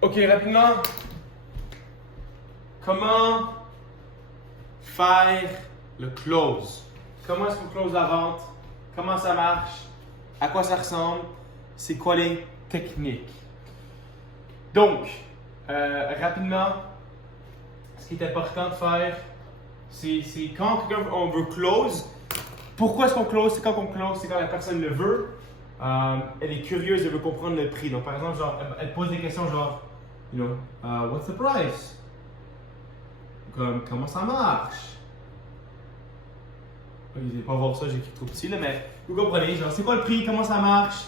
Ok, rapidement, comment faire le close? Comment est-ce qu'on close la vente? Comment ça marche? À quoi ça ressemble? C'est quoi les techniques? Donc, rapidement, ce qui est important de faire, c'est quand on veut close. Pourquoi est-ce qu'on close? C'est quand on close, c'est quand la personne le veut. Elle est curieuse, elle veut comprendre le prix. Donc, par exemple, genre, elle pose des questions genre, what's the price? Comme, comment ça marche? Vous n'allez pas voir ça, j'écris trop petit, là, mais vous comprenez, genre, c'est quoi le prix? Comment ça marche?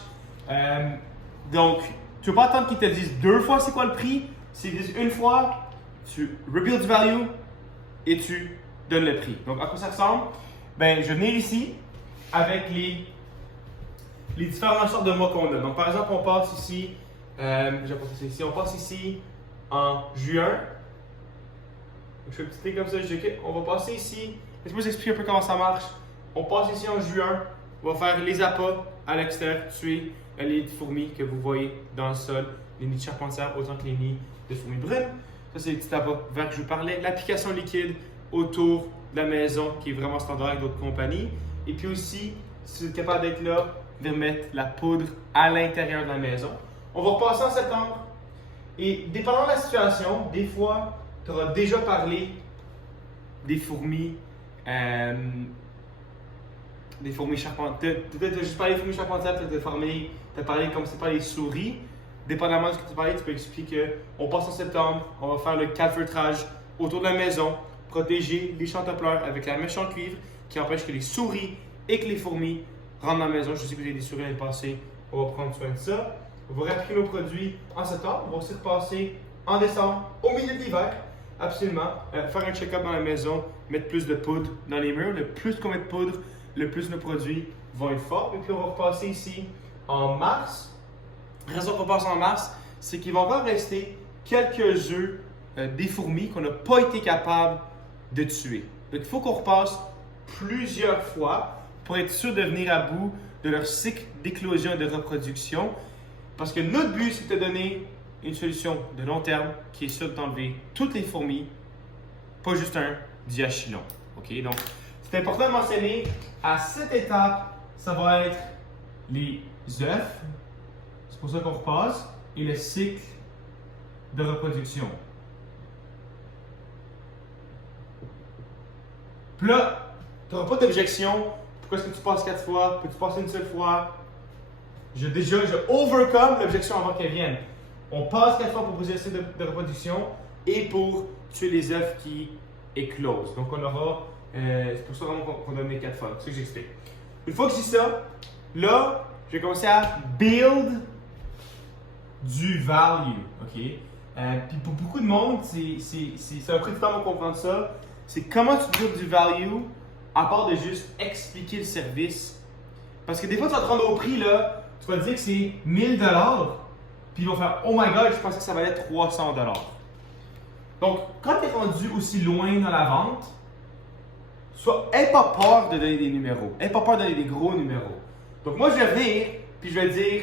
Donc, tu ne veux pas attendre qu'ils te disent deux fois c'est quoi le prix. S'ils disent une fois, tu reveal du value et tu donnes le prix. Donc, à quoi ça ressemble? Ben, je vais venir ici avec les différentes sortes de mots qu'on a. Donc, par exemple, on passe ici, on passe ici en juin. Je fais un petit truc comme ça, je dis, OK, on va passer ici. Laisse-moi vous expliquer un peu comment ça marche. On passe ici en juin, on va faire les appâts à l'extérieur, tuer les fourmis que vous voyez dans le sol, les nids de charpentière autant que les nids de fourmis brunes. Ça, c'est les petits appâts verts que je vous parlais. L'application liquide autour de la maison qui est vraiment standard avec d'autres compagnies. Et puis aussi, si vous êtes capable d'être là, de mettre la poudre à l'intérieur de la maison. On va repasser en septembre. Et dépendant de la situation, des fois, tu auras déjà parlé des fourmis charpentières. Peut-être juste parlé des fourmis charpentières, peut-être tu as parlé comme c'est pas les souris. Dépendamment de ce que tu parlais, tu peux expliquer qu'on passe en septembre, on va faire le calfeutrage autour de la maison, protéger les chantepleurs avec la mèche en cuivre qui empêche que les souris et que les fourmis rentrent dans la maison. Je sais que j'ai des souris l'année passée, on va prendre soin de ça. On va réappliquer nos produits en septembre, on va aussi repasser en décembre, au milieu de l'hiver. Absolument. Faire un check-up dans la maison, mettre plus de poudre dans les murs. Le plus qu'on met de poudre, le plus nos produits vont être forts. Et puis on va repasser ici en mars. La raison qu'on passe en mars, c'est qu'il va encore rester quelques œufs des fourmis qu'on n'a pas été capable de tuer. Donc il faut qu'on repasse plusieurs fois pour être sûr de venir à bout de leur cycle d'éclosion et de reproduction. Parce que notre but, c'est de donner une solution de long terme qui est sûre d'enlever toutes les fourmis, pas juste un diachylon. OK? Donc, c'est important de mentionner, à cette étape, ça va être les œufs, c'est pour ça qu'on repasse, et le cycle de reproduction. Puis là, tu n'auras pas d'objection. Pourquoi est-ce que tu passes 4 fois? Peux-tu passer une seule fois? Je overcome l'objection avant qu'elle vienne. On passe 4 fois pour poser le cycle de reproduction et pour tuer les œufs qui éclosent. Donc, on aura. C'est pour ça qu'on donne les 4 fois. C'est ce que j'explique. Une fois que j'ai ça, là, je vais commencer à build du value. OK? Puis pour beaucoup de monde, ça a pris du temps pour comprendre ça. C'est comment tu build du value à part de juste expliquer le service. Parce que des fois, tu vas te rendre au prix, là, tu vas te dire que c'est 1000 $. Puis ils vont faire Oh my god, je pensais que ça valait 300 $. Donc, quand tu es rendu aussi loin dans la vente, aie pas peur de donner des numéros. Aie pas peur de donner des gros numéros. Donc, moi, je vais venir, puis je vais dire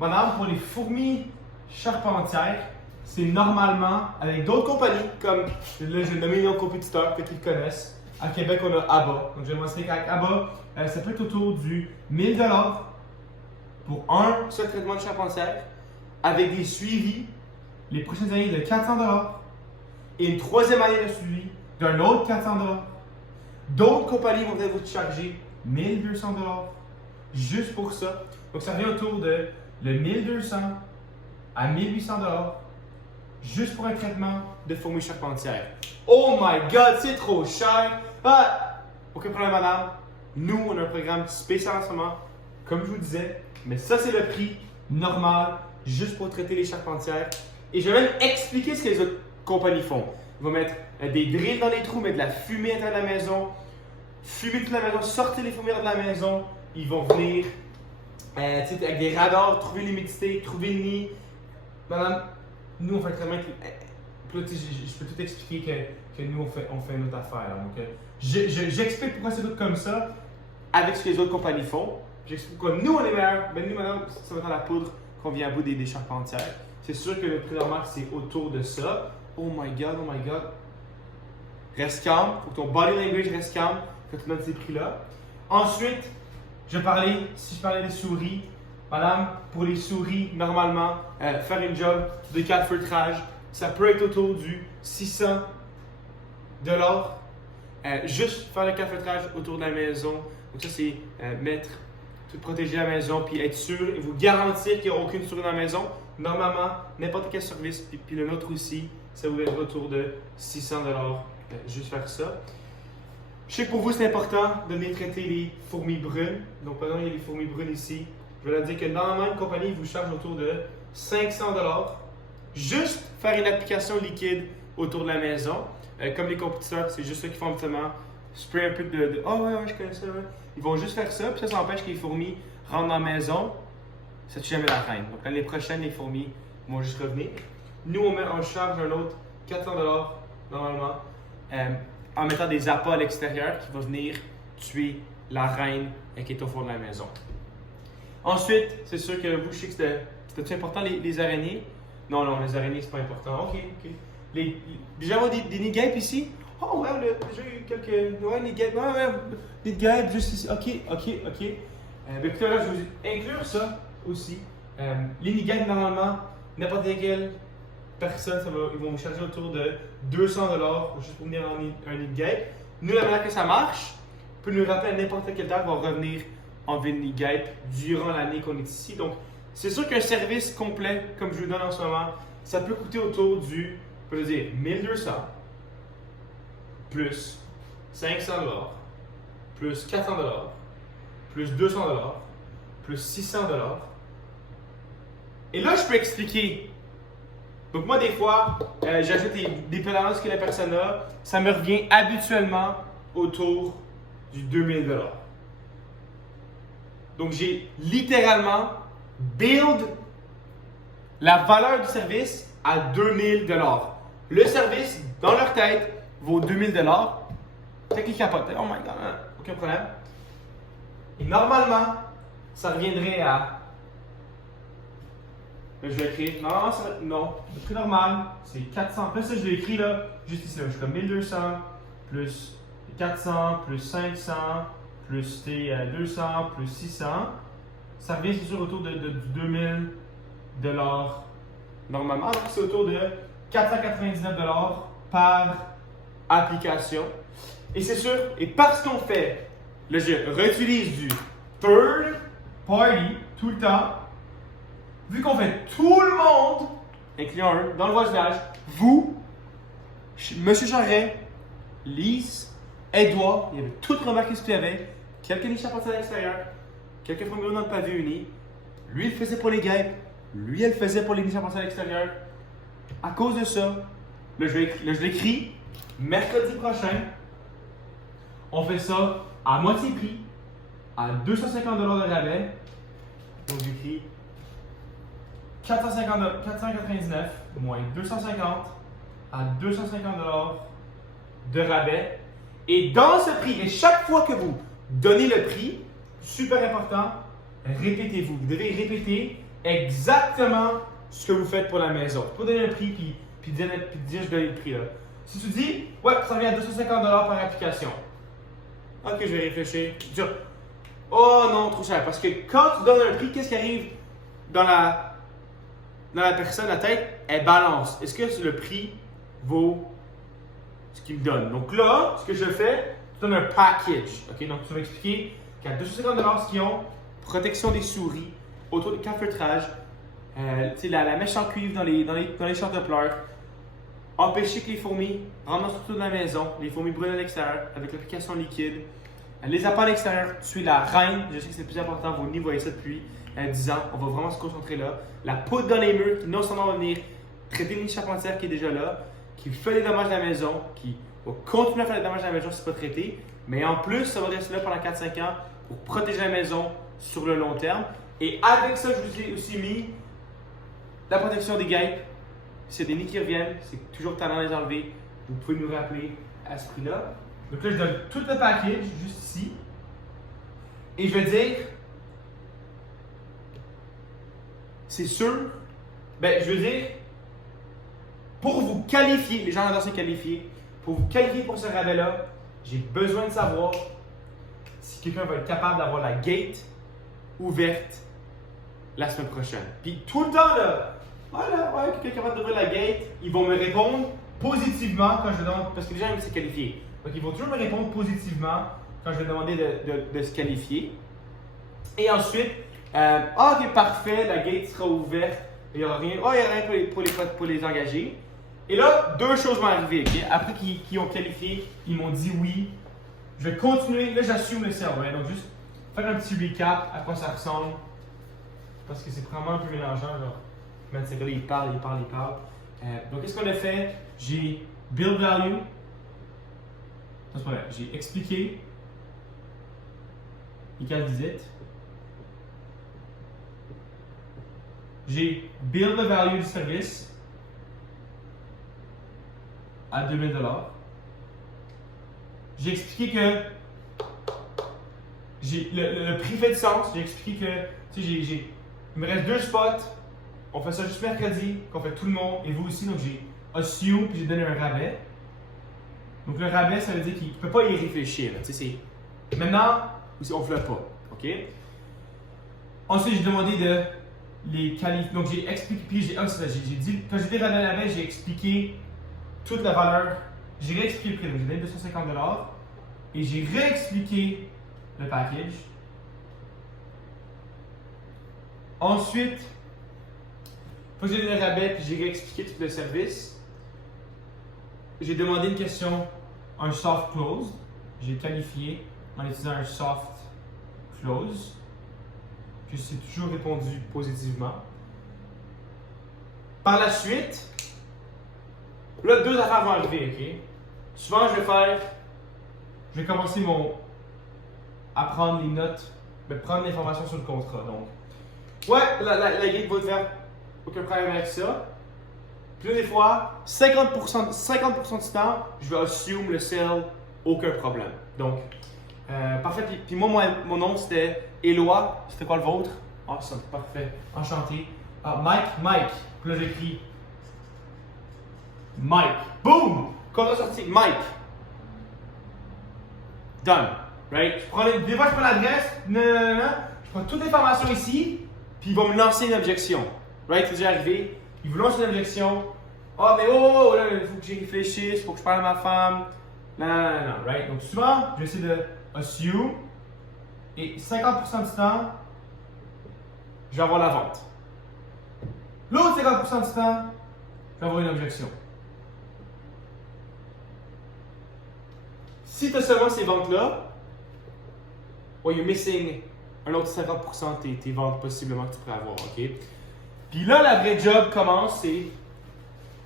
Madame, pour les fourmis charpentières, c'est normalement avec d'autres compagnies, comme là, je vais nommer nos compétiteurs, peut-être qu'ils connaissent. À Québec, on a ABBA. Donc, je vais mentionner qu'avec ABBA, ça peut être autour du 1000 $ pour un seul traitement de charpentière, avec des suivis les prochaines années de 400 $ et une troisième année de suivi d'un autre 400 $. D'autres compagnies vont peut-être vous charger 1200 $ juste pour ça. Donc, ça revient autour de le 1200 à 1800 $ juste pour un traitement de fourmis charpentières. Oh my god, c'est trop cher! Ah, aucun problème, madame. Nous, on a un programme spécial en ce moment, comme je vous disais, mais ça, c'est le prix normal juste pour traiter les charpentières. Et je vais même expliquer ce que les autres compagnies font. Ils vont mettre des drills dans les trous, mettre de la fumée à l'intérieur de la maison, fumer toute la maison, sortir les fourmis de la maison. Ils vont venir avec des radars, trouver l'humidité, trouver le nid. Madame, nous, on fait le traitement. Je peux tout expliquer que nous, on fait notre affaire. Donc, j'explique pourquoi c'est tout comme ça avec ce que les autres compagnies font. J'explique pourquoi nous, on est meilleurs. Ben, nous, madame, ça va être dans la poudre qu'on vient à bout des charpentières. c'est sûr que le prix normal, c'est autour de ça. Oh my god, oh my god. Reste calme, faut que ton body language reste calme quand tu donnes ces prix-là. Ensuite, si je parlais des souris, madame, pour les souris, normalement, faire une job de calfeutrage, ça peut être autour du 600 $. Juste faire le calfeutrage autour de la maison. Donc ça, c'est protéger la maison, puis être sûr et vous garantir qu'il n'y a aucune souris dans la maison. Normalement, n'importe quel service, puis le nôtre aussi, ça vous être autour de 600 $. Juste faire ça. Je sais que pour vous, c'est important de venir traiter les fourmis brunes. Donc, par exemple, il y a les fourmis brunes ici. Je vais leur dire que normalement, une compagnie vous charge autour de 500 $. Juste faire une application liquide autour de la maison. Comme les compétiteurs, c'est juste ça qu'ils font habituellement. Spray un peu de oh ouais, je connais ça. Ouais. Ils vont juste faire ça, puis ça empêche que les fourmis rentrent dans la maison. Ça tue jamais la reine. Donc, l'année prochaine, les fourmis vont juste revenir. Nous, on charge un autre 400 $ normalement. En mettant des appâts à l'extérieur qui vont venir tuer la reine qui est au fond de la maison. Ensuite, c'est sûr que vous, je sais que c'était important les araignées. Non, les araignées, c'est pas important. Ok. Déjà, on a des nids guêpes ici. Oh, ouais, on a déjà eu quelques. Ouais, nids guêpes. Ouais, nids guêpes juste ici. Ok. Écoutez, là, je vais vous inclure ça aussi. Les nids guêpes, normalement, n'importe quelle personne, ils vont vous charger autour de 200 $ juste pour venir en un nid de guêpe. Nous, la manière que ça marche, peut nous rappeler à n'importe quel temps qu'on va revenir enlever le nid de guêpe durant l'année qu'on est ici. Donc, c'est sûr qu'un service complet, comme je vous donne en ce moment, ça peut coûter autour du, je peux dire, 1200 plus 500 $, plus 400 $, plus 200 $, plus 600 $. Et là, je peux expliquer. Donc moi, des fois, j'ajoute des pénalences que la personne a. Ça me revient habituellement autour du 2000 $. Donc j'ai littéralement build la valeur du service à 2000 $. Le service, dans leur tête, vaut 2000 $. Fait qu'ils capotent. Oh my god, aucun problème. Et normalement, ça reviendrait à... Je vais écrire. Non. Le prix normal, c'est 400. Là, ça, je l'ai écrit là, juste ici. Là. Je suis comme 1200 plus 400 plus 500 plus 200 plus 600. Ça revient, c'est sûr, autour de 2000 $ normalement. Donc, c'est autour de 499 $ par application. Et c'est sûr, et parce qu'on fait, là, je réutilise du third party tout le temps. Vu qu'on fait tout le monde, incluant un, dans le voisinage, vous, Monsieur Charret, Lise, Edouard, il y avait tout remarqué ce qu'il y avait, quelques niches à partir à l'extérieur, quelques fourmis dans le pavé uni. Lui, il le faisait pour les guêpes, lui, elle le faisait pour les niches à partir à l'extérieur. À cause de ça, là, je l'écris, mercredi prochain, on fait ça à moitié prix, à 250 $ de rabais. Donc, j'écris 499 moins 250 à 250 $ de rabais. Et dans ce prix, et chaque fois que vous donnez le prix, super important, répétez-vous. Vous devez répéter exactement ce que vous faites pour la maison. Pas donner un prix puis dire je donne le prix là. Si tu dis, ouais, ça revient à 250 $ par application. Ok, je vais réfléchir. Dire, oh non, trop cher. Parce que quand tu donnes un prix, qu'est-ce qui arrive dans la personne, la tête? Elle balance. Est-ce que le prix vaut ce qu'il me donne? Donc là, ce que je fais, je donne un package. Ok, donc tu vas expliquer qu'à 250 $ ce qu'ils ont, protection des souris, autour du calfeutrage, la mèche en cuivre dans les champs de pleurs, empêcher que les fourmis rentrent surtout de la maison, les fourmis brûlent à l'extérieur avec l'application liquide, les appâts à l'extérieur, tuer la reine, je sais que c'est le plus important, vous n'y voyez ça depuis 10 ans, on va vraiment se concentrer là. La poudre dans les murs qui non seulement va venir traiter une charpentière qui est déjà là, qui fait des dommages à la maison, qui va continuer à faire des dommages à la maison si ce n'est pas traité, mais en plus, ça va rester là pendant 4-5 ans pour protéger la maison sur le long terme. Et avec ça, je vous ai aussi mis la protection des guêpes. S'il y a des nids qui reviennent, c'est toujours talent de les enlever. Vous pouvez nous rappeler à ce prix-là. Donc là, je donne tout le package juste ici. Et je vais dire, c'est sûr Ben, je veux dire, pour vous qualifier, les gens adorent se qualifier, pour vous qualifier pour ce rabais-là, j'ai besoin de savoir si quelqu'un va être capable d'avoir la gate ouverte la semaine prochaine. Puis tout le temps, là, voilà, ouais, quelqu'un est capable d'ouvrir la gate, ils vont me répondre positivement quand je demande, parce que les gens aiment se qualifier. Donc, ils vont toujours me répondre positivement quand je vais demander de se qualifier. Et ensuite, ok, parfait, la gate sera ouverte, il n'y aura rien, il y aura rien pour les engager. Et là, deux choses vont arriver, ok? Après qu'ils ont qualifié, ils m'ont dit oui. Je vais continuer, là j'assume le cerveau, hein? Donc juste faire un petit recap à quoi ça ressemble. Parce que c'est vraiment un peu mélangeant, genre. Mais c'est vrai, il parle. Donc qu'est-ce qu'on a fait? J'ai build value. Non, c'est pas vrai. J'ai expliqué. Égale visite. J'ai build the value du service à 2000 $. J'ai expliqué que le prix fait du sens. J'ai expliqué que il me reste 2 spots. On fait ça juste mercredi, qu'on fait tout le monde et vous aussi. Donc j'ai assume puis j'ai donné un rabais. Donc le rabais, ça veut dire qu'il ne peut pas y réfléchir. Maintenant, on ne le fait pas. OK? Ensuite, j'ai demandé de les qualifier. Donc j'ai expliqué, puis j'ai dit, quand j'ai dit rabais, j'ai expliqué toute la valeur. J'ai réexpliqué le prix, donc j'ai donné 250 $ et j'ai réexpliqué le package. Ensuite, faut que j'ai donné le rabais puis j'ai réexpliqué tout le service. J'ai demandé une question, un soft close. J'ai qualifié en utilisant un soft close. Puis c'est toujours répondu positivement. Par la suite, là, 2 affaires vont arriver, ok? Souvent, je vais commencer à prendre les notes, prendre l'information sur le contrat. Donc, ouais, la gate va te faire aucun problème avec ça. Puis là, des fois, 50% du temps, je vais assume le sell, aucun problème. Donc, parfait. Puis moi, mon nom, c'était Éloi. C'était quoi le vôtre? Awesome, parfait. Enchanté. Mike. Puis là, j'écris Mike. Boom! Contrat sorti, Mike. Done. Right? Des fois, je prends l'adresse. Non. Je prends toute l'information ici. Puis ils vont me lancer une objection. Right? C'est déjà arrivé. Ils vous lancent une objection. Ah, mais là, il faut que j'y réfléchisse. Il faut que je parle à ma femme. Non. Right? Donc souvent, j'essaie de assume. Et 50% du temps, je vais avoir la vente. L'autre 50% du temps, je vais avoir une objection. Si tu as seulement ces ventes-là, you're missing un autre 50% de tes ventes possiblement que tu pourrais avoir, ok? Puis là, la vraie job commence, c'est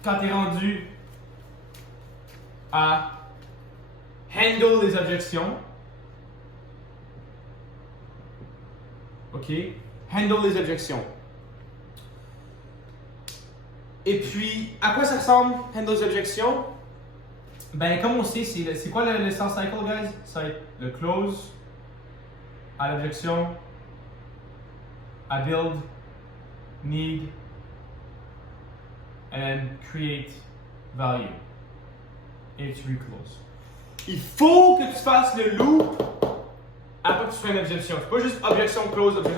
quand tu es rendu à handle les objections. Ok? Handle les objections. Et puis, à quoi ça ressemble, handle les objections? Ben, comme on sait, c'est quoi le sales cycle, guys? C'est le close, à l'objection, à build, need, and create value. Et tu reclose. Il faut que tu fasses le loop après que tu fasses une objection. C'est pas juste objection close. Il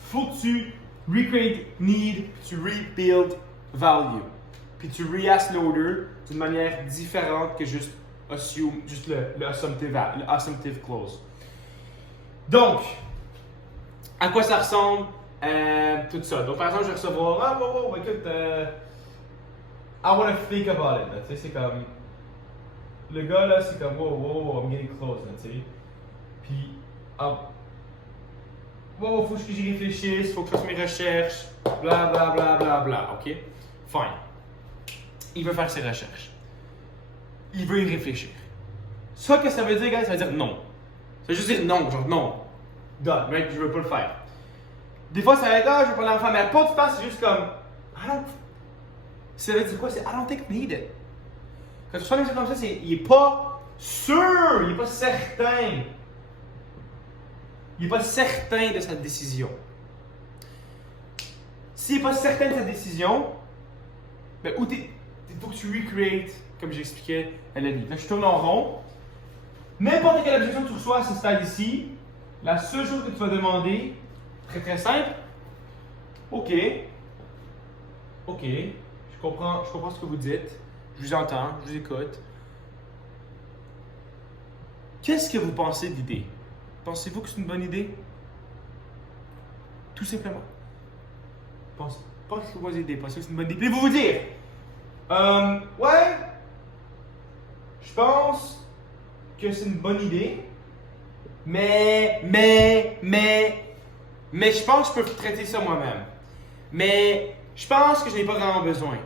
faut que tu recreate need, puis tu rebuild value. Puis tu re-ask l'order d'une manière différente que juste assume, juste le assumptive close. Donc, à quoi ça ressemble tout ça? Donc, par exemple, je vais recevoir écoute, I want to think about it. Tu sais, c'est comme. Le gars là, c'est comme I'm getting close. Tu sais. Puis, faut que j'y réfléchisse, faut que je fasse mes recherches, bla. Ok? Fine. Il veut faire ses recherches. Il veut y réfléchir. Ça, qu'est-ce que ça veut dire, gars? Ça veut dire non. Ça veut juste dire non, genre non. Done, right? Je veux pas le faire. Des fois, ça va être, je vais prendre l'enfant, mais pas de temps, c'est juste comme, ça veut dire quoi? C'est I don't think I need it. Quand tu reçois une chose comme ça, il est pas sûr, il est pas certain. Il est pas certain de sa décision. S'il n'est pas certain de sa décision, ben, il faut que tu recreates, comme j'expliquais à la vie. Là, je tourne en rond. N'importe quelle objection que tu reçois à ce stade ici, la seule chose que tu vas demander, très très simple, OK, je comprends ce que vous dites, je vous entends, je vous écoute. Qu'est-ce que vous pensez de l'idée? Pensez-vous que c'est une bonne idée? Tout simplement. Pensez que c'est une bonne idée, pensez que c'est une bonne idée. Puis vous vous dire, ouais, je pense que c'est une bonne idée, mais je pense que je peux traiter ça moi-même. Mais je pense que je n'ai pas vraiment besoin.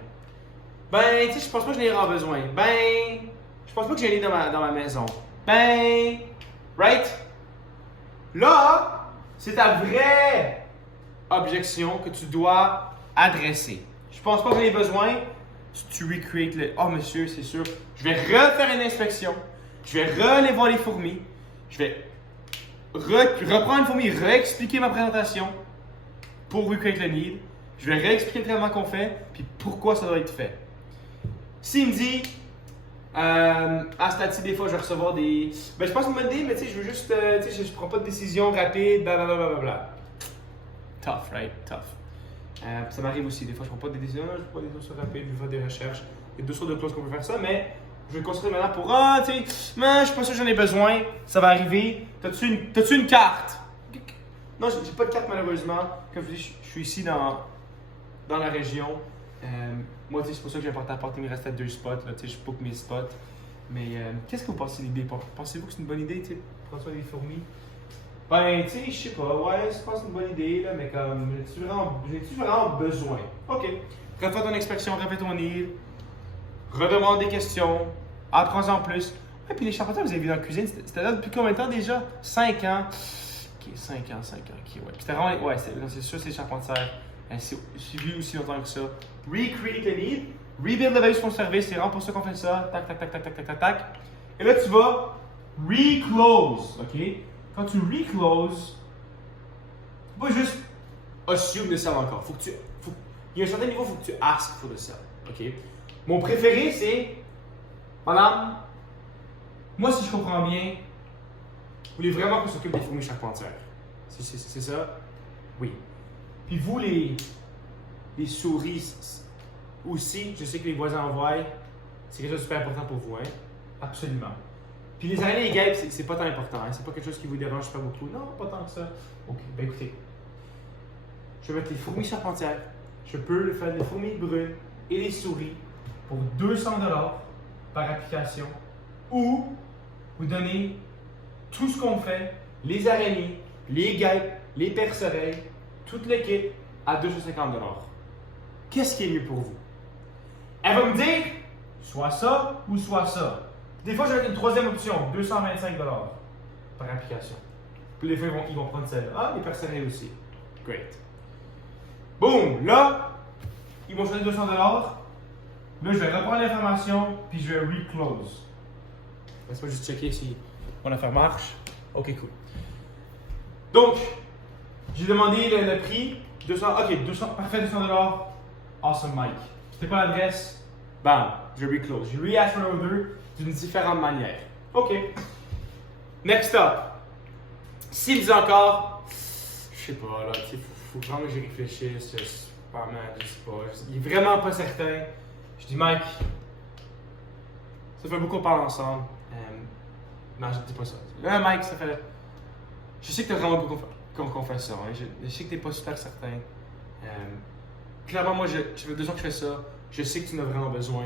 Ben, tu sais, je pense pas que je n'ai vraiment besoin. Ben, je pense pas que j'ai dans ma maison. Ben, right? Là, c'est ta vraie objection que tu dois adresser. Je pense pas que j'en ai besoin. Tu recreates le « Oh monsieur, c'est sûr, je vais refaire une inspection. Je vais aller voir les fourmis. Je vais reprendre une fourmi, réexpliquer ma présentation pour recreate le need. Je vais réexpliquer le traitement qu'on fait, puis pourquoi ça doit être fait. » S'il me dit à ce stade-ci, des fois, je vais recevoir des. Ben, je pense que c'est une bonne idée, mais tu sais, je veux juste. Tu sais, je prends pas de décision rapide, blablabla. Tough, right? Tough. Ça m'arrive aussi, des fois, je prends pas de décisions, je prends des décisions rapides, je vais faire des recherches. Il y a deux sortes de clauses qu'on peut faire ça, mais je vais le construire maintenant pour. Ah, tu sais, mais je suis pas sûr que j'en ai besoin, ça va arriver. T'as-tu une carte? Non, j'ai pas de carte malheureusement. Comme je dis, je suis ici dans la région. Moi, c'est pour ça que j'ai apporté mes restes à 2 spots. Là, je book mes spots. Mais qu'est-ce que vous pensez de l'idée? Pensez-vous que c'est une bonne idée, prendre soin des fourmis? Ben, tu sais, je sais pas. Ouais, je pense que c'est une bonne idée, là, mais comme, j'ai-tu vraiment besoin? OK. Refais ton inspection, refais ton île. Redemande des questions. Apprends-en plus. Ouais, puis les charpentiers que vous avez vu dans la cuisine, c'était là depuis combien de temps déjà? 5 ans. OK, 5 ans. OK, ouais. Puis c'était vraiment. Ouais, c'est sûr, c'est les charpentières. C'est vu aussi longtemps que ça. Recreate the need. Rebuild la value sur ton service. C'est vraiment pour ça qu'on fait ça. Tac. Et là, tu vas reclose. OK? Quand tu reclose, pas juste assume de sell encore. Il y a un certain niveau, il faut que tu ask for the sell. OK? Mon préféré, c'est madame, moi, si je comprends bien, vous voulez vraiment qu'on s'occupe des fourmis charpentières. C'est ça? Oui. Puis vous, les souris aussi, je sais que les voisins envoient, c'est quelque chose de super important pour vous, hein? Absolument. Puis les araignées et les guêpes, c'est pas tant important, hein? C'est pas quelque chose qui vous dérange super beaucoup. Non, pas tant que ça. Ok, ben écoutez, je vais mettre les fourmis charpentières, je peux faire des fourmis brunes et les souris pour 200$ par application, ou vous donner tout ce qu'on fait, les araignées, les guêpes, les perce-oreilles, toute l'équipe à 250$. Qu'est-ce qui est mieux pour vous? Elle va me dire soit ça ou soit ça. Des fois, j'ai une troisième option, 225$ par application. Puis des fois, ils vont prendre celle-là. Ah, les perce-oreilles aussi. Great. Boom! Là, ils vont choisir 200$. Là, je vais reprendre l'information, puis je vais reclose. Laisse-moi juste checker si mon affaire marche. Ok, cool. Donc, j'ai demandé le prix. 200$. Parfait, 200$. Awesome, Mike. C'était pas l'adresse? Bam, je reclose. Je re-ask for order d'une différente manière. OK. Next up. S'il dit encore, je sais pas, là, il faut vraiment que j'y réfléchisse. Je sais pas. Il est vraiment pas certain. Je dis, Mike, ça fait beaucoup qu'on parle ensemble. Non, je dis pas ça. Mike, ça fait. Je sais que t'as vraiment beaucoup qu'on fait ça. Hein. Je sais que t'es pas super certain. Clairement, moi, ça fait 2 ans que je fais ça. Je sais que tu en as vraiment besoin.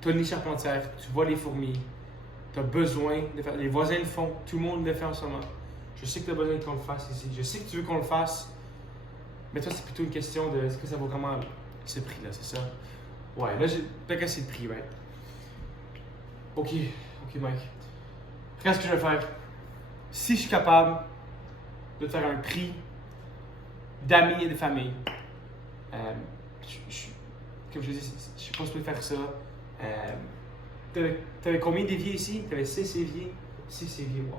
Tu as une charpentière, tu vois les fourmis. Tu as besoin de faire. Les voisins le font, tout le monde le fait en ce moment. Je sais que tu as besoin qu'on le fasse ici. Je sais que tu veux qu'on le fasse. Mais toi, c'est plutôt une question de est-ce que ça vaut vraiment ce prix-là, c'est ça? Ouais, là, j'ai cassé le prix, ouais. Ok, Mike. Regarde ce que je vais faire. Si je suis capable de te faire un prix d'amis et de famille, comme je dis, je suis pas supposé faire ça. T'avais combien d'éviers ici? T'avais 6 éviers? 6 éviers, wow.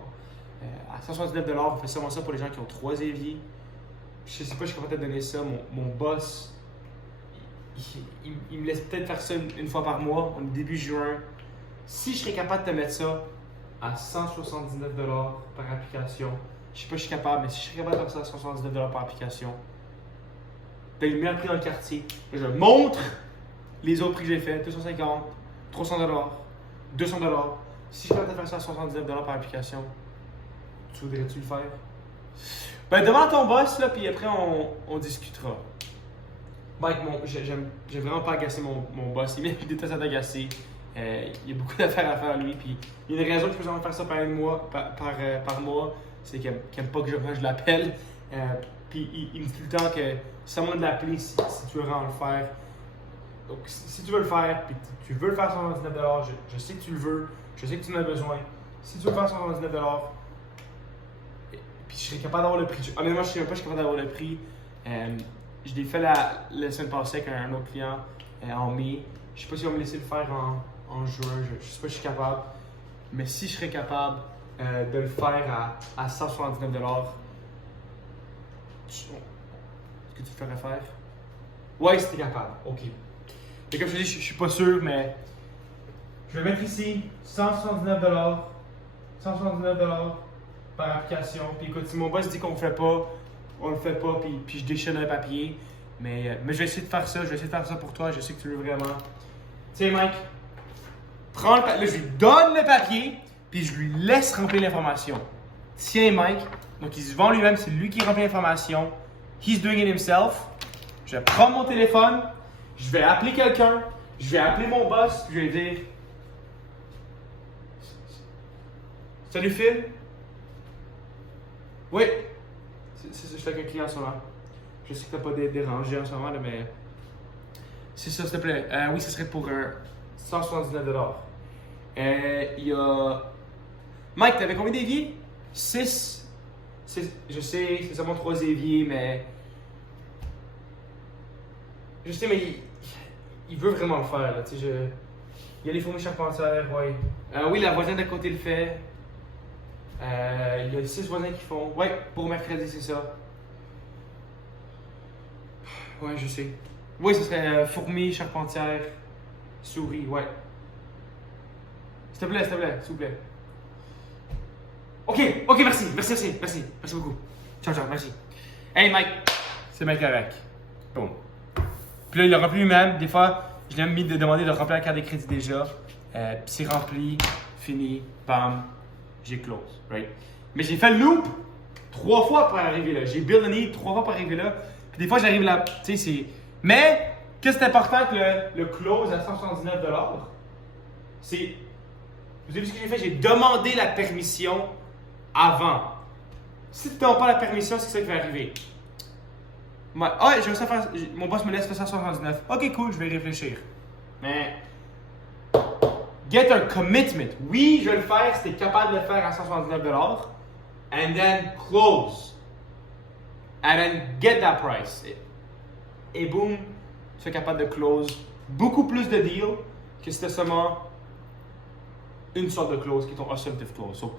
À 179$, on fait seulement ça pour les gens qui ont 3 éviers. je sais pas, je suis capable de donner ça. Mon boss, il me laisse peut-être faire ça une fois par mois, au début juin. Si je serais capable de te mettre ça à 179$ par application, je sais pas si je suis capable, mais si je serais capable de faire ça à 179$ par application, t'as le meilleur prix dans le quartier. Je montre les autres prix que j'ai fait, 250, 300$, 200$. Si je suis capable de faire ça à 79$ par application, tu voudrais-tu le faire? Ben, demande ton boss, là, puis après, on discutera. Mike, j'ai vraiment pas agacé mon boss. Il déteste d'agacer. Il y a beaucoup d'affaires à faire, lui. Puis il y a une raison que je peux seulement faire ça par mois. C'est qu'il n'aime pas que je l'appelle. Puis il me dit tout le temps que c'est à moi de l'appeler si tu veux vraiment le faire. Donc, si tu veux le faire, puis tu veux le faire à 199$, je sais que tu le veux. Je sais que tu en as besoin. Si tu veux le faire à 199$, puis je serais capable d'avoir le prix. Honnêtement, je ne sais même pas si je suis capable d'avoir le prix. Je l'ai fait la semaine passée avec un autre client en mai. Je ne sais pas si on va me laisser le faire en juin. Je ne sais pas si je suis capable. Mais si je serais capable de le faire à 179$, est-ce que tu le ferais faire? Ouais, si tu es capable. OK. Et comme je te dis, je ne suis pas sûr, mais je vais mettre ici 179$. 179$ par application. Puis écoute, si mon boss dit qu'on le fait pas, on le fait pas, puis je déchire le papier. Mais je vais essayer de faire ça, je vais essayer de faire ça pour toi, je sais que tu veux vraiment. Tiens, Mike, prends le papier, là, je lui donne le papier, puis je lui laisse remplir l'information. Tiens, Mike, donc il se vend lui-même, c'est lui qui remplit l'information. He's doing it himself. Je vais prendre mon téléphone, je vais appeler quelqu'un, je vais appeler mon boss, puis je vais dire salut Phil. Oui. Je suis avec un client en ce moment. Je sais que tu n'as pas dérangé en ce moment, là, mais. C'est ça, s'il te plaît. Oui, ce serait pour 179$. Il y a. Mike, t'avais combien d'éviers? 6. Je sais, c'est seulement 3 éviers, mais. Je sais, mais il veut vraiment le faire. Là, il y a les fourmis charpentières, ouais. Oui, la voisine d'à côté le fait. Il y a 6 voisins qui font. Ouais, pour mercredi, c'est ça. Ouais, je sais. Oui, ce serait fourmis, charpentière, souris, ouais. S'il te plaît, s'il vous plaît. Ok, merci beaucoup. Ciao, merci. Hey Mike, c'est bien correct. Boom. Puis là, il l'a rempli lui-même. Des fois, je lui ai mis de demander de remplir la carte de crédit déjà. Puis c'est rempli, fini, bam, j'ai close, right? Mais j'ai fait le loop 3 fois pour arriver là. J'ai build a need 3 fois pour arriver là. Puis des fois, j'arrive là, tu sais, c'est. Mais, qu'est-ce qui est important que le close à 179$, c'est. Vous avez vu ce que j'ai fait? J'ai demandé la permission avant. Si tu ne demandes pas la permission, c'est ça qui va arriver. Ah, j'ai réussi à faire. Mon boss me laisse faire ça à 179$. Ok, cool, je vais y réfléchir. Mais. Get a commitment. Oui, je vais le faire si tu es capable de le faire à 179$. And then close. And then get that price. Et boom, tu es capable de close beaucoup plus de deals que si tu as seulement une sorte de close qui est ton assumptive close. So,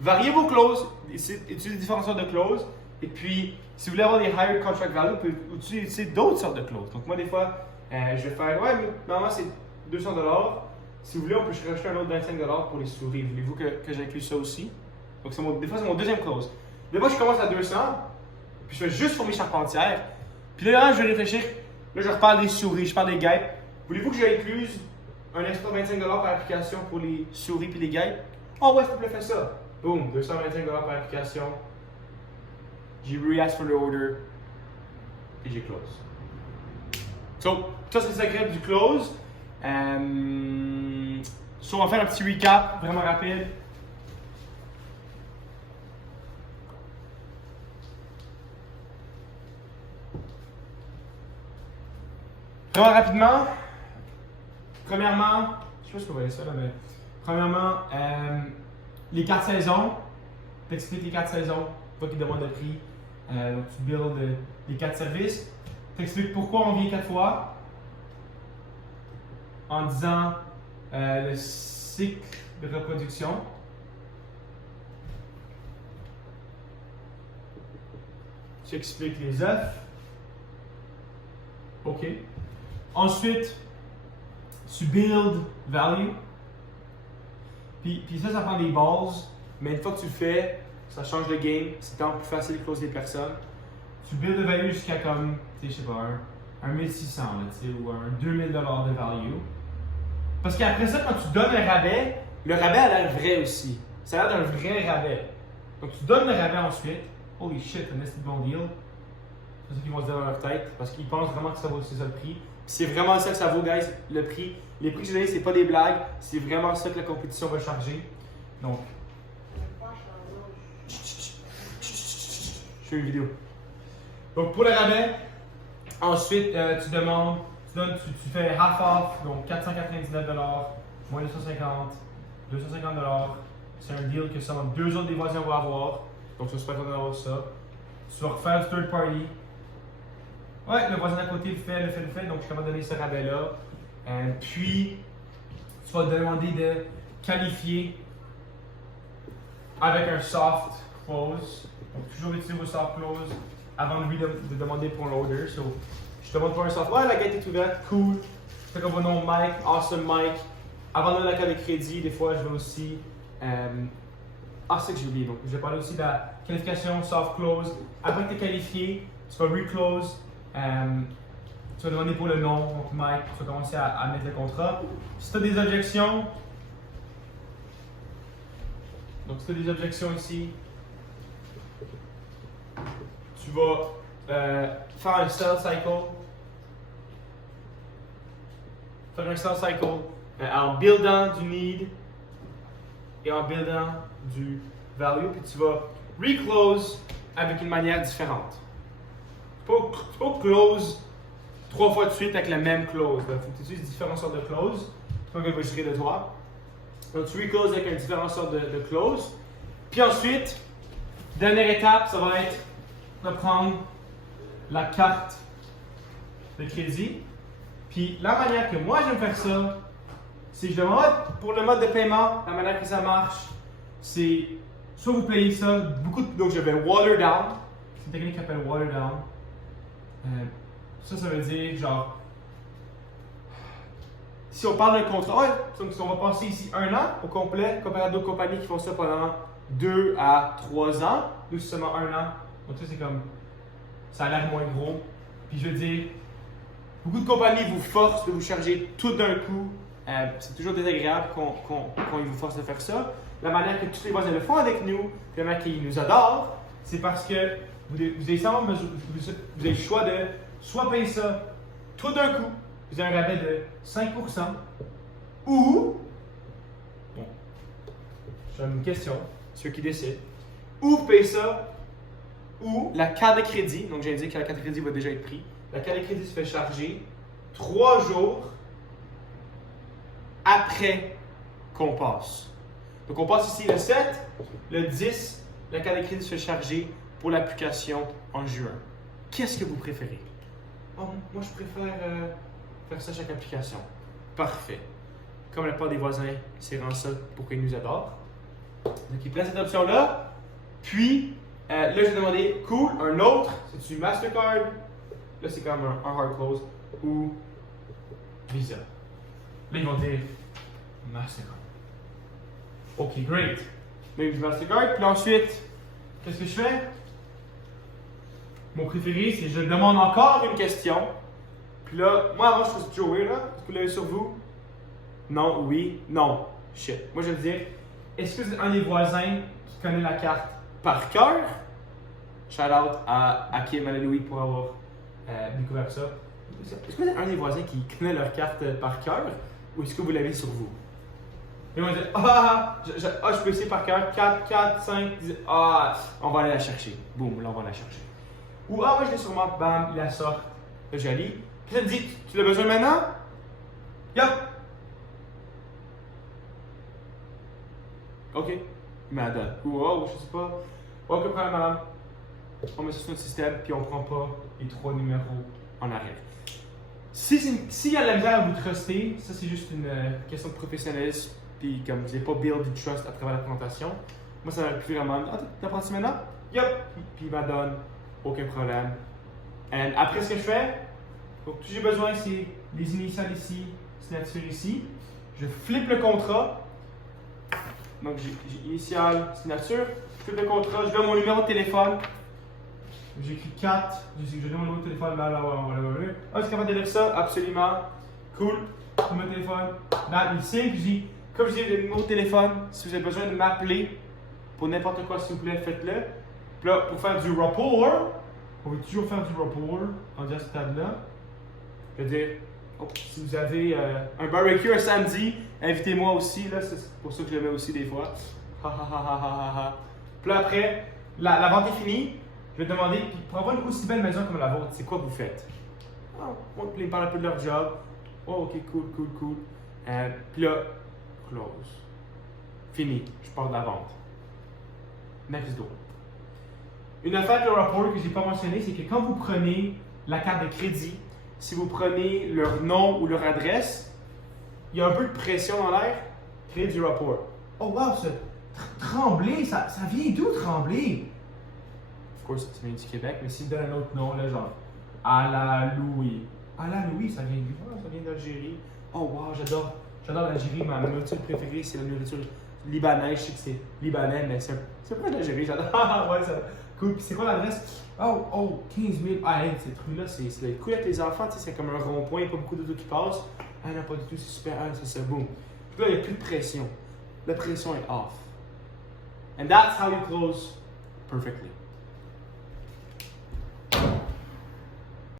variez vos clauses, utilisez différentes sortes de clauses. Et puis, si vous voulez avoir des higher contract value, vous pouvez utiliser d'autres sortes de clauses. Donc, moi, des fois, je vais faire, ouais, mais normalement, c'est 200$. Si vous voulez, on peut rajouter un autre 25$ pour les souris. Voulez-vous que j'inclue ça aussi? Donc, des fois, c'est mon deuxième clause. Des fois, je commence à 200$, puis je fais juste fourmis charpentières. Puis là, je vais réfléchir. Là, je reparle des souris, je parle des guêpes. Voulez-vous que j'incluse un extra 25$ par application pour les souris et les guêpes? Oh ouais, s'il te plaît, fais ça. Boom, 225$ par application. J'ai re-ask for the order. Et j'ai close. So, ça c'est le secret du close. So, on va faire un petit recap vraiment rapide. Vraiment rapidement. Premièrement, je sais pas si vous voyez ça là, mais premièrement, les 4 saisons. T'expliques les 4 saisons, toi qui demandes le prix. Donc tu builds les 4 services. T'expliques pourquoi on vient 4 fois. En disant le cycle de reproduction. tu expliques les œufs. OK. Ensuite, tu build value. Puis ça prend des bases. Mais une fois que tu le fais, ça change le game. C'est tant plus facile de close des personnes. Tu build the value jusqu'à comme, tu sais, je sais pas, un 1600 là, ou un 2000$ de value. Parce qu'après ça, quand tu donnes le rabais a l'air vrai aussi. Ça a l'air d'un vrai rabais. Donc tu donnes le rabais ensuite. Holy shit, un assez bon deal. C'est ça qu'ils vont se dire dans leur tête. Parce qu'ils pensent vraiment que ça vaut c'est ça le prix. Puis c'est vraiment ça que ça vaut, guys, le prix. Les prix que j'ai donnés, c'est pas des blagues. C'est vraiment ça que la compétition va charger. Donc. Je fais une vidéo. Donc pour le rabais, ensuite tu fais half off, donc 499$, moins 250$, 250$. C'est un deal que seulement 2 autres des voisins vont avoir. Donc tu vas super content d'avoir ça. Tu vas refaire du third party. Ouais, le voisin d'à côté le fait. Donc je vais donner ce rabais-là. Puis tu vas demander de qualifier avec un soft close. Donc toujours utiliser vos soft close avant de demander pour un loader. So, je demande pour un soft. Ouais, la gate est ouverte, cool. Je fais comme vos noms Mike, awesome Mike. Avant de donner la carte de crédit, des fois je vais aussi. C'est que j'ai oublié. Donc, je vais parler aussi de la qualification soft close. Après que tu es qualifié, tu vas reclose. Tu vas demander pour le nom, donc Mike, tu vas commencer à mettre le contrat. Si tu as des objections, ici, tu vas faire un sell cycle. En buildant du need et en buildant du value, puis tu vas reclose avec une manière différente. Tu peux pas close 3 fois de suite avec la même close. Il faut que tu utilises différentes sortes de close. C'est pas que je vais gérer de toi. Donc tu reclose avec une différente sorte de close. Puis ensuite, dernière étape, ça va être de prendre la carte de crédit. Puis la manière que moi j'aime faire ça, c'est que je demande pour le mode de paiement, la manière que ça marche, c'est soit vous payez ça, donc je vais water down. C'est une technique qui s'appelle water down. Ça veut dire genre, si on parle d'un contrat, donc on va passer ici 1 an au complet, comparé à d'autres compagnies qui font ça pendant 2 à 3 ans. Nous, c'est seulement 1 an. Donc ça, c'est comme, ça a l'air moins gros. Puis je veux dire, beaucoup de compagnies vous forcent de vous charger tout d'un coup. C'est toujours désagréable quand ils vous forcent de faire ça. La manière que tous les voisins le font avec nous, la manière qu'ils nous adorent, c'est parce que vous avez le choix de soit payer ça tout d'un coup, vous avez un rabais de 5%, ou, bon, c'est une question, ceux qui décident, ou vous payez ça, ou la carte de crédit, donc j'ai dit que la carte de crédit va déjà être prise, la carte de crédit se fait charger 3 jours après qu'on passe. Donc on passe ici le 7, le 10, la carte de crédit se fait charger pour l'application en juin. Qu'est-ce que vous préférez? Oh, moi je préfère faire ça à chaque application. Parfait. Comme la plupart des voisins, c'est vraiment ça pour qu'ils nous adorent. Donc ils prennent cette option-là. Puis là je vais demander, cool, un autre, c'est-tu Mastercard? Là c'est comme un hard close ou Visa. Là ils vont dire Mastercard. Ok, great. Là je Mastercard. Puis ensuite, qu'est-ce que je fais? Mon préféré, c'est que je demande encore une question. Puis là, moi avant je faisais toujours oui là. Est-ce que vous l'avez sur vous? Non, oui, non. Shit. Moi je vais dire, est-ce que c'est un des voisins qui connaît la carte par cœur? Shout out à Kim et à Louis pour avoir découvert ça. Est-ce que vous êtes un des voisins qui connaît leur carte par cœur? Ou est-ce que vous l'avez sur vous? Et moi je dis, je peux essayer par cœur. 4, 5, 10. On va aller la chercher. Boum, là on va la chercher. Ou moi je l'ai sûrement, bam, il la sort. Là je la lis. Puis ça me dit, tu l'as besoin maintenant? Yup. Ok. Il m'en donne. Ou je sais pas. Ok, problème madame. On met ça sur notre système, puis on prend pas les 3 numéros en arrière. S'il y a de la misère à vous truster, ça c'est juste une question de professionnalisme. Puis comme vous n'avez pas build du trust à travers la présentation, moi ça m'a plus vraiment. T'as pris ça maintenant? Yup! Puis il m'a donné aucun problème. Et après, ce que je fais, donc, tout ce que j'ai besoin, c'est les initiales ici, signature ici. Je flippe le contrat. Donc, j'ai initial, signature. Je flippe le contrat, je donne mon numéro de téléphone. J'écris 4, je donne mon numéro de téléphone, là. Ah, tu es capable de lire ça? Absolument. Cool. Numéro de téléphone. Là, ici, puis je dis, comme je dis, le numéro de téléphone, si vous avez besoin de m'appeler pour n'importe quoi, s'il vous plaît, faites-le. Puis là, pour faire du rapport, on veut toujours faire du rapport, rendu à ce stade-là. Je veux dire, si vous avez un barbecue un samedi, invitez-moi aussi, là, c'est pour ça que je le mets aussi des fois. Puis là, après, la vente est finie. Je vais demander, puis pour avoir une aussi belle maison comme la vôtre, c'est quoi que vous faites? Ils me parlent un peu de leur job. Oh, ok, cool. Puis là, close. Fini, je pars de la vente. Next door. Une affaire de le rapport que je n'ai pas mentionné, c'est que quand vous prenez la carte de crédit, si vous prenez leur nom ou leur adresse, il y a un peu de pression dans l'air, créer du rapport. Oh wow, ça, Tremblay, ça vient d'où Tremblay? Of course, ça vient du Québec, mais s'il me donne un autre nom, là, genre Alalouie. Alalouie, ça vient d'où? Oh, ça vient d'Algérie. Oh wow, j'adore l'Algérie, ma nourriture préférée, c'est la nourriture libanaise. Je sais que c'est libanais, mais c'est pas d'Algérie, j'adore. Ouais, ça. Cool. Puis c'est quoi l'adresse? Oh, 15 000. Ah, hey, cette rue-là, c'est cool avec les enfants, tu sais, c'est comme un rond-point, pas beaucoup d'autos qui passent. Ah non, pas du tout, c'est super. Ah, c'est ça, boum. Puis là, il n'y a plus de pression. La pression est off. And that's how you close perfectly.